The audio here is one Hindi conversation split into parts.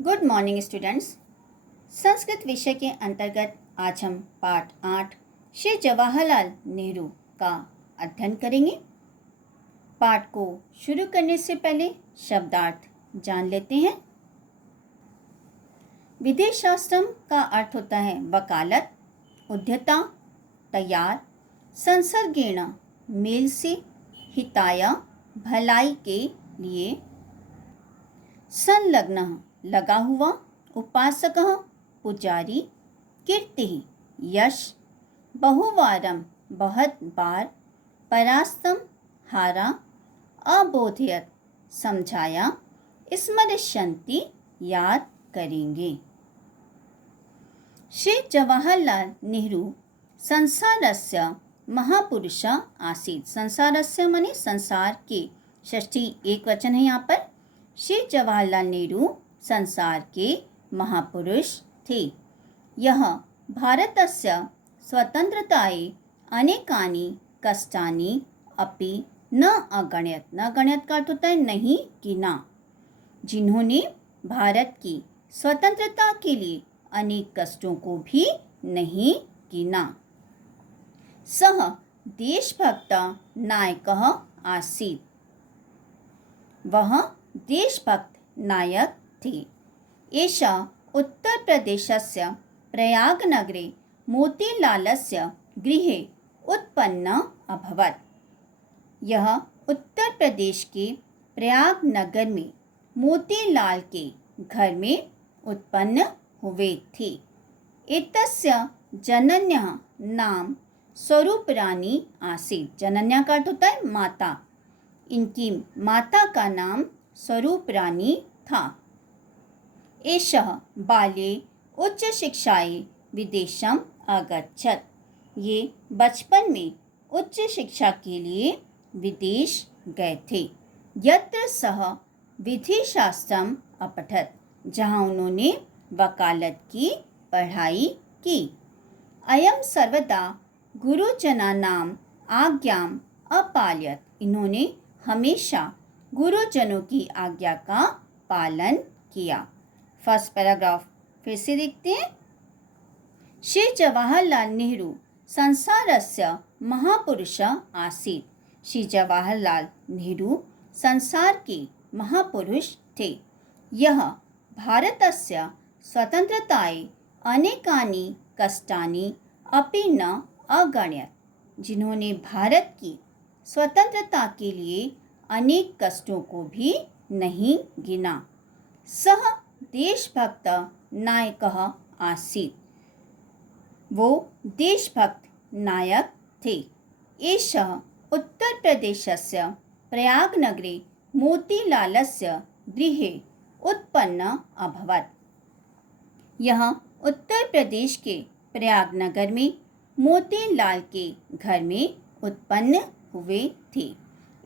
Good morning students. संस्कृत विषय के अंतर्गत आज हम पाठ 8 श्री जवाहरलाल नेहरू का अध्ययन करेंगे। पाठ को शुरू करने से पहले शब्दार्थ जान लेते हैं। विदेशाश्रम का अर्थ होता है वकालत, उद्यता, तैयार, संसर्गेण मेल से, हिताय भलाई के लिए, संलग्न लगा हुआ, उपासकः पुजारी, कीर्ति यश, बहुवारम बहुत बार, परास्तम हारा, अबोधयत समझाया, स्मरिष्यन्ति याद करेंगे। श्री जवाहरलाल नेहरू संसारस्य महापुरुष आसीत्। संसारस्य माने संसार के, षष्ठी एक वचन है यहाँ पर। श्री जवाहरलाल नेहरू संसार के महापुरुष थे। यह भारतस्य स्वतंत्रतायै अनेकानि कष्टानि अपि न अगणयत्। न अगणयत् का अर्थ होता है नहीं गिना। जिन्होंने भारत की स्वतंत्रता के लिए अनेक कष्टों को भी नहीं गिना। सः देशभक्त नायकः आसीत्। वह देशभक्त नायक थे। एषा उत्तर प्रदेशस्य प्रयागनगरे मोतीलालस्य गृहे उत्पन्न अभवत्। यह उत्तर प्रदेश के प्रयाग नगर में मोतीलाल के घर में उत्पन्न हुए थे। एतस्य जनन्यः नाम स्वरूपरानी आसीत्। जनन्या का अर्थ होता है माता। इनकी माता का नाम स्वरूपरानी था। एषः बाल्ये उच्च शिक्षायै विदेशम् अगच्छत्। ये बचपन में उच्च शिक्षा के लिए विदेश गए थे। यत्र सः विधिशास्त्रम् अपठत्। जहाँ उन्होंने वकालत की पढ़ाई की। अयं सर्वदा गुरुजनानाम् आज्ञाम् अपालयत्। इन्होंने हमेशा गुरुजनों की आज्ञा का पालन किया। फर्स्ट पैराग्राफ फिर से देखते हैं। श्री जवाहरलाल नेहरू संसारस्य महापुरुष आसीत्। श्री जवाहरलाल नेहरू संसार के महापुरुष थे। यह भारतस्य स्वतंत्रतायै अनेकानि कष्टानि अपि न अगणयत्। जिन्होंने भारत की स्वतंत्रता के लिए अनेक कष्टों को भी नहीं गिना। सः देशभक्त नायकः आसीत्। वो देशभक्त नायक थे। एषः उत्तर प्रदेशस्य प्रयागनगरे मोतीलालस्य गृहे उत्पन्न अभवत्। यह उत्तर प्रदेश के प्रयागनगर में मोतीलाल के घर में उत्पन्न हुए थे।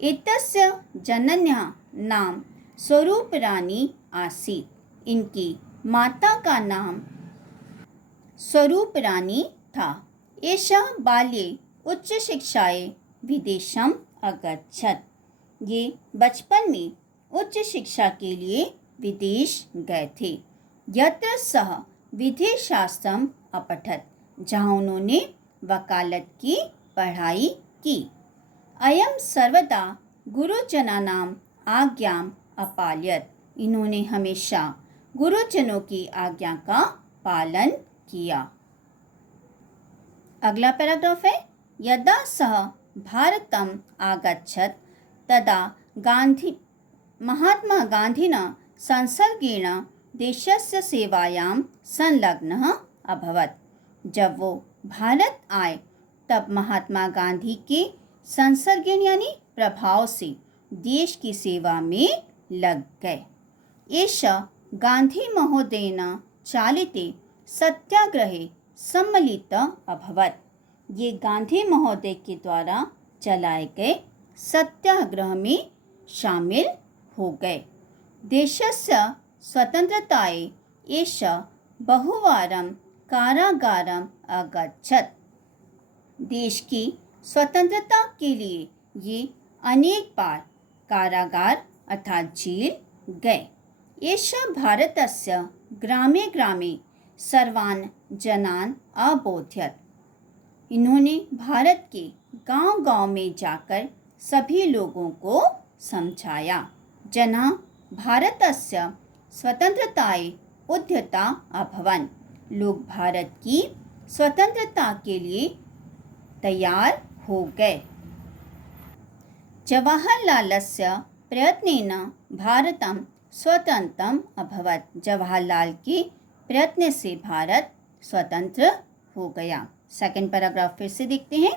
एतस्य जनन्यः नाम स्वरूपरानी आसीत्। इनकी माता का नाम स्वरूपरानी था। एषः बाल्ये उच्च शिक्षायै विदेशम् अगच्छत्। ये बचपन में उच्च शिक्षा के लिए विदेश गए थे। यत्र सः विधिशास्त्रम् अपठत्। जहाँ उन्होंने वकालत की पढ़ाई की। अयं सर्वदा गुरुजनानाम् आज्ञाम् अपालयत्। इन्होंने हमेशा गुरुजनों की आज्ञा का पालन किया। अगला पैराग्राफ है। यदा सः भारतम् आगच्छत् तदा महात्मा गान्धिना संसर्गेण देशस्य सेवायां संलग्नः अभवत्। जब वो भारत आए तब महात्मा गांधी के संसर्गेण यानी प्रभाव से देश की सेवा में लग गए। एषः गांधी महोदयेन चालिते सत्याग्रहे सम्मिलित अभवत्। ये गांधी महोदय के द्वारा चलाए गए सत्याग्रह में शामिल हो गए। देशस्य स्वतंत्रतायै एषः बहुवारं कारागारम् अगच्छत्। देश की स्वतंत्रता के लिए ये अनेक बार कारागार अर्थात जेल गए। एष भारतस्य ग्रामे ग्रामे सर्वान् जनान् अबोध्यत। इन्होंने भारत के गांव-गांव में जाकर सभी लोगों को समझाया। जना भारतस्य स्वतंत्रताय उद्यता अभवन्। लोग भारत की स्वतंत्रता के लिए तैयार हो गए। जवाहरलालस्य प्रयत्नेन भारतं स्वतंत्रम् अभवत्। जवाहरलाल के प्रयत्न से भारत स्वतंत्र हो गया। सेकंड पैराग्राफ फिर से देखते हैं।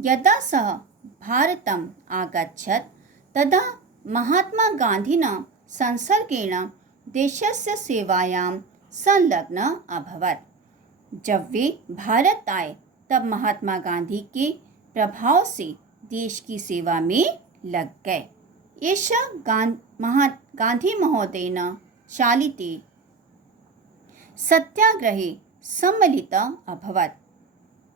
यदा सः भारतम् आगच्छत् तदा महात्मा गान्धिना संसर्गेण देशस्य सेवायां संलग्न अभवत्। जब वे भारत आए तब महात्मा गांधी के प्रभाव से देश की सेवा में लग गए। एष गांधी महोदयेन चालिते सत्याग्रहे सम्मिलित अभवत्।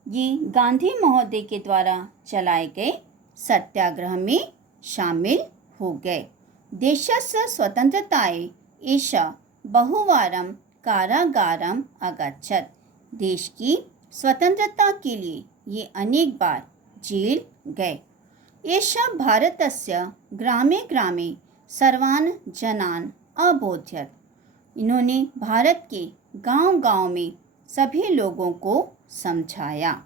ये गांधी महोदय के द्वारा चलाए गए सत्याग्रह में शामिल हो गए। देशस्य स्वतंत्रतायै एष बहुवारं कारागारम् अगच्छत्। देश की स्वतंत्रता के लिए ये अनेक बार जेल गए। एष भारतस्य ग्रामे ग्रामे सर्वान् जनान् अबोध्यत। इन्होंने भारत के गांव-गांव में सभी लोगों को समझाया।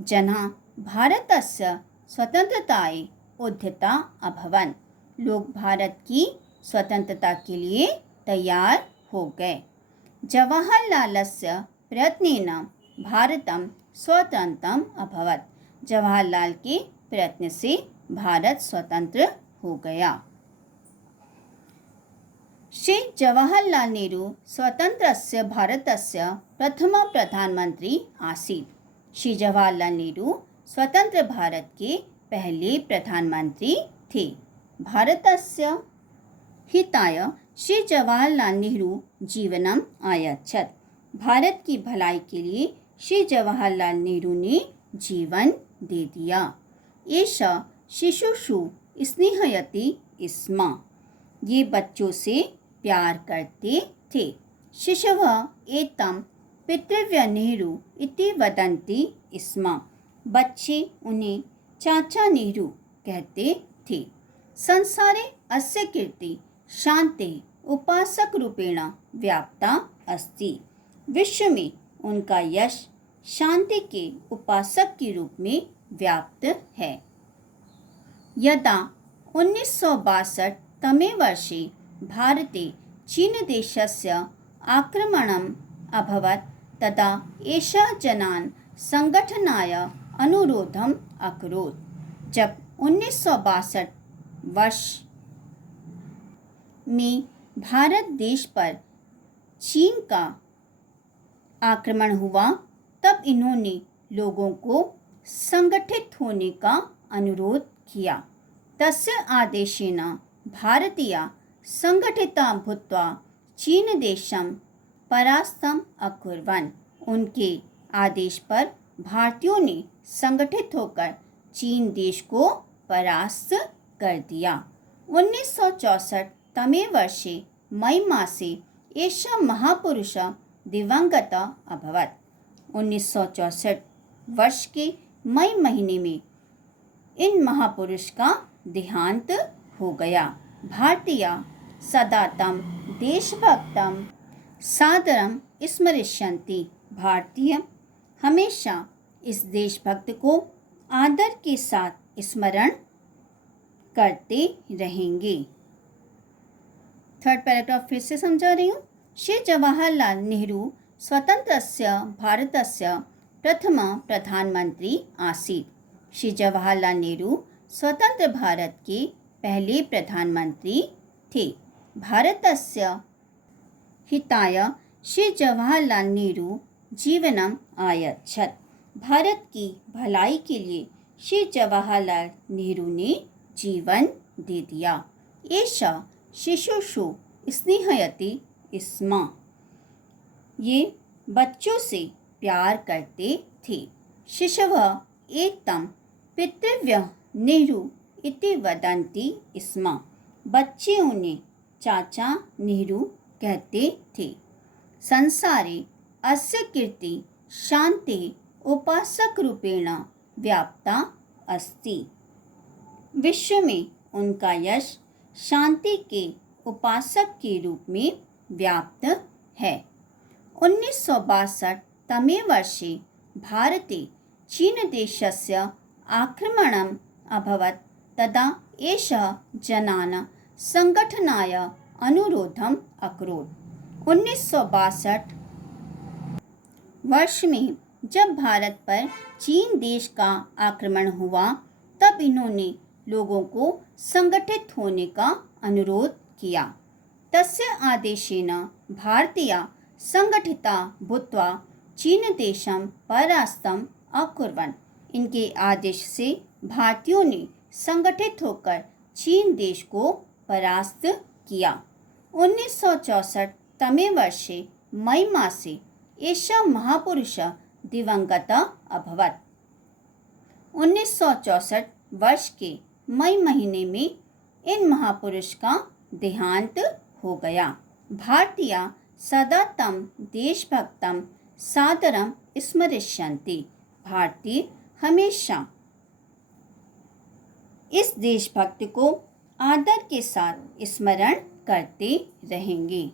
जना भारतस्य स्वतंत्रताय उद्यता अभवन्। लोग भारत की स्वतंत्रता के लिए तैयार हो गए। जवाहरलालस्य प्रयत्नेन भारतं स्वतंत्रम् अभवत्। जवाहरलाल के प्रयत्न से भारत स्वतंत्र हो गया। श्री जवाहरलाल नेहरू स्वतंत्रस्य भारतस्य प्रथम प्रधानमंत्री आसीत्। श्री जवाहरलाल नेहरू स्वतंत्र भारत के पहले प्रधानमंत्री थे। भारतस्य हिताय श्री जवाहरलाल नेहरू जीवनम् अयच्छत्। भारत की भलाई के लिए श्री जवाहरलाल नेहरू ने जीवन दे दिया। एष शिशुषु स्नेहयति स्म। ये बच्चों से प्यार करते थे। शिशवः एतं पितृव्य नेहरू इति वदन्ति स्म। बच्चे उन्हें चाचा नेहरू कहते थे। संसारे अस्य कीर्ति शांति उपासक रूपेण व्याप्ता अस्ति। विश्व में उनका यश शांति के उपासक के रूप में व्याप्त है। यदा 1962 तमे वर्षे भारते चीनदेशस्य आक्रमणम् अभवत् तदा एषः जनान् संगठनाय अनुरोधम् अकरोत्। जब 1962 वर्ष में भारत देश पर चीन का आक्रमण हुआ तब इन्होंने लोगों को संगठित होने का अनुरोध किया। तस्य आदेशेन भारतीया संगठिता भूत्वा चीनदेशं परास्तम् अकुर्वन्। उनके आदेश पर भारतीयों ने संगठित होकर चीन देश को परास्त कर दिया। 1964 तमे वर्षे मई मासे एषः महापुरुषः दिवंगतः अभवत्। 1964 वर्ष के मई महीने में इन महापुरुष का देहांत हो गया। भारतीय सदा तं देशभक्तं सादरं स्मरिष्यन्ति। भारतीय हमेशा इस देशभक्त को आदर के साथ स्मरण करते रहेंगे। थर्ड पैराग्राफ फिर से समझा रही हूँ। श्री जवाहरलाल नेहरू स्वतंत्रस्य भारतस्य प्रथम प्रधानमंत्री आसीत्। श्री जवाहरलाल नेहरू स्वतंत्र भारत के पहले प्रधानमंत्री थे। भारतस्य हिताय श्री जवाहरलाल नेहरू जीवनम् अयच्छत्। भारत की भलाई के लिए श्री जवाहरलाल नेहरू ने जीवन दे दिया। एष शिशुषु स्नेहयति स्म। ये बच्चों से प्यार करते थे। शिशवः एतं पितृव्य नेहरू इति वदन्ति स्म। बच्चे उन्हें चाचा नेहरू कहते थे। संसारे अस्य कीर्ति शांति उपासक रूपेण व्याप्ता अस्ति। विश्व में उनका यश शांति के उपासक के रूप में व्याप्त है। 1962 तमे वर्षे भारते चीनदेशस्य आक्रमणम् अभवत्। तदा एषः जनान् संगठनाय अनुरोधम् अकरोत्। 1962 वर्ष में जब भारत पर चीन देश का आक्रमण हुआ, तब इन्होंने लोगों को संगठित होने का अनुरोध किया। तस्य आदेशेन भारतीया संगठिता भूत्वा चीनदेशं परास्तम् अकुर्वन्। इनके आदेश से भारतीयों ने संगठित होकर चीन देश को परास्त किया। 1964 तमे वर्षे मई मासे एषः महापुरुषः दिवंगतः अभवत्। 1964 वर्ष के मई महीने में इन महापुरुष का देहांत हो गया। भारतीया सदा तं देशभक्तं सादरं स्मरिष्यन्ति। भारतीय हमेशा इस देशभक्त को आदर के साथ स्मरण करते रहेंगे।